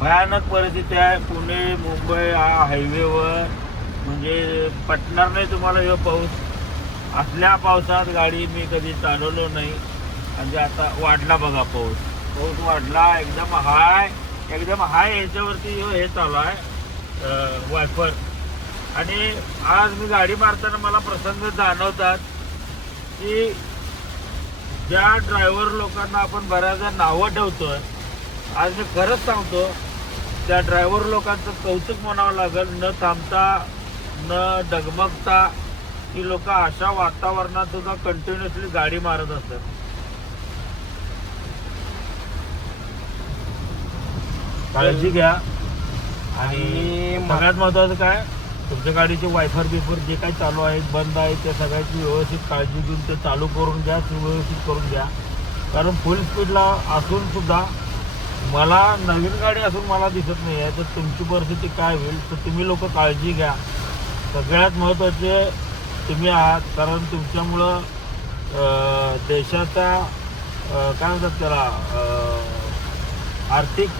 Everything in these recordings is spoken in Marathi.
भयानक परिस्थिती आहे. पुणे मुंबई हा हायवेवर म्हणजे पटणार नाही तुम्हाला हे पाऊस. असल्या पावसात गाडी मी कधी चालवलो नाही. म्हणजे आता वाढला बघा पाऊस वाढला एकदम हाय ह्याच्यावरती हे चालू आहे वायफर. आणि आज मी गाडी मारताना मला प्रसंग जाणवतात की ज्या ड्रायव्हर लोकांना आपण बऱ्याचदा नावं ठेवतोय, आज मी खरंच सांगतो त्या ड्रायव्हर लोकांचं कौतुक म्हणावं लागेल. न थांबता न डगमगता ती लोक अशा वातावरणात सुद्धा कंटिन्युअसली गाडी मारत असतात. काळजी घ्या. आणि सगळ्यात महत्वाचं काय, तुमच्या गाडीचे वायफर बिफर जे काही चालू आहे बंद आहे त्या सगळ्याची व्यवस्थित काळजी घेऊन ते चालू करून घ्या, सुव्यवस्थित करून घ्या. कारण फुल स्पीडला असून सुद्धा मला नवीन गाडी असून मला दिसत नाही आहे, तर तुमची परिस्थिती काय होईल. तर तुम्ही लोक काळजी घ्या. सगळ्यात महत्त्वाचे तुम्ही आहात, कारण तुमच्यामुळं देशाचा काय म्हणतात त्याला आर्थिक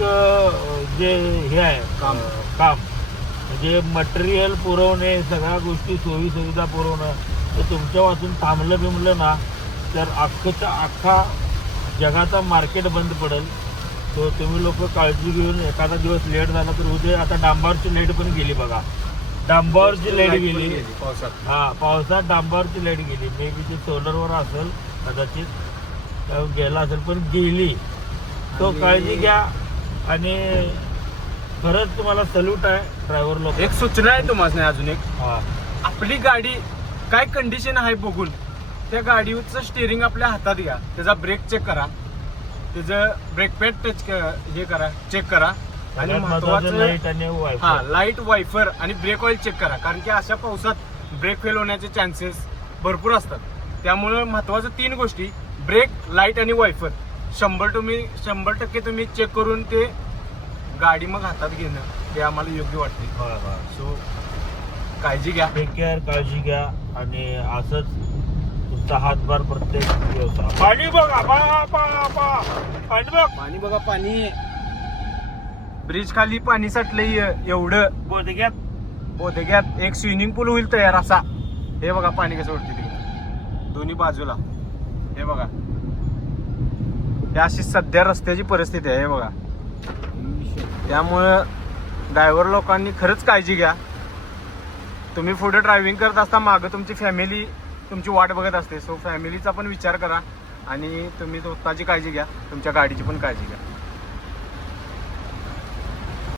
जे हे आहे काम म्हणजे मटेरियल पुरवणे, सगळ्या गोष्टी सोयी सुविधा पुरवणं, तर तुमच्या वाचून थांबलं बिमलं ना तर अख्खा जगाचा मार्केट बंद पडेल. तो तुम्ही लोक काळजी घेऊन एखादा दिवस लेट झाला तर उद्या आता डांबावरची लाईट पण गेली बघा. डांबावरची लाईट गेली पावसात. पावसात डांबावरची लाईट गेली. मे बी ती सोलरवर असेल कदाचित, गेला असेल पण गेली. तो काळजी घ्या. आणि खरंच तुम्हाला सल्यूट आहे ड्रायव्हर लोक. एक सूचना आहे तुम्हाला अजून एक. आपली गाडी काय कंडिशन आहे बघून त्या गाडीचं स्टिअरिंग आपल्या हातात घ्या, त्याचा ब्रेक चेक करा, त्याचं ब्रेक पॅड टच हे करा, चेक करा. आणि महत्वाचं लाईट वायफर आणि ब्रेक ऑइल चेक करा. कारण की अशा पावसात ब्रेक फेल होण्याचे चान्सेस भरपूर असतात. त्यामुळे महत्वाचं 3 गोष्टी, ब्रेक, लाईट आणि वायफर 100% तुम्ही चेक करून ते गाडी मग हातात घेणं ते आम्हाला योग्य वाटते. सो काळजी घ्या. टेक केअर, काळजी घ्या. आणि असंच तुमचा हातभार प्रत्येक व्यवसाय. पाणी बघा पाणी बघा, पाणी ब्रिज खाली पाणी साठलंय एवढं बोधग्यात एक स्विमिंग पूल होईल तयार असा. हे बघा पाणी कसं उडते तिकडे दोन्ही बाजूला. हे बघा, ही अशी सध्या रस्त्याची परिस्थिती आहे. हे बघा, त्यामुळं ड्रायव्हर लोकांनी खरंच काळजी घ्या. तुम्ही पुढे ड्रायव्हिंग करत असता, मागं तुमची फॅमिली तुमची वाट बघत असते. सो फॅमिलीचा पण विचार करा आणि तुम्ही स्वतःची काळजी घ्या, तुमच्या गाडीची पण काळजी घ्या.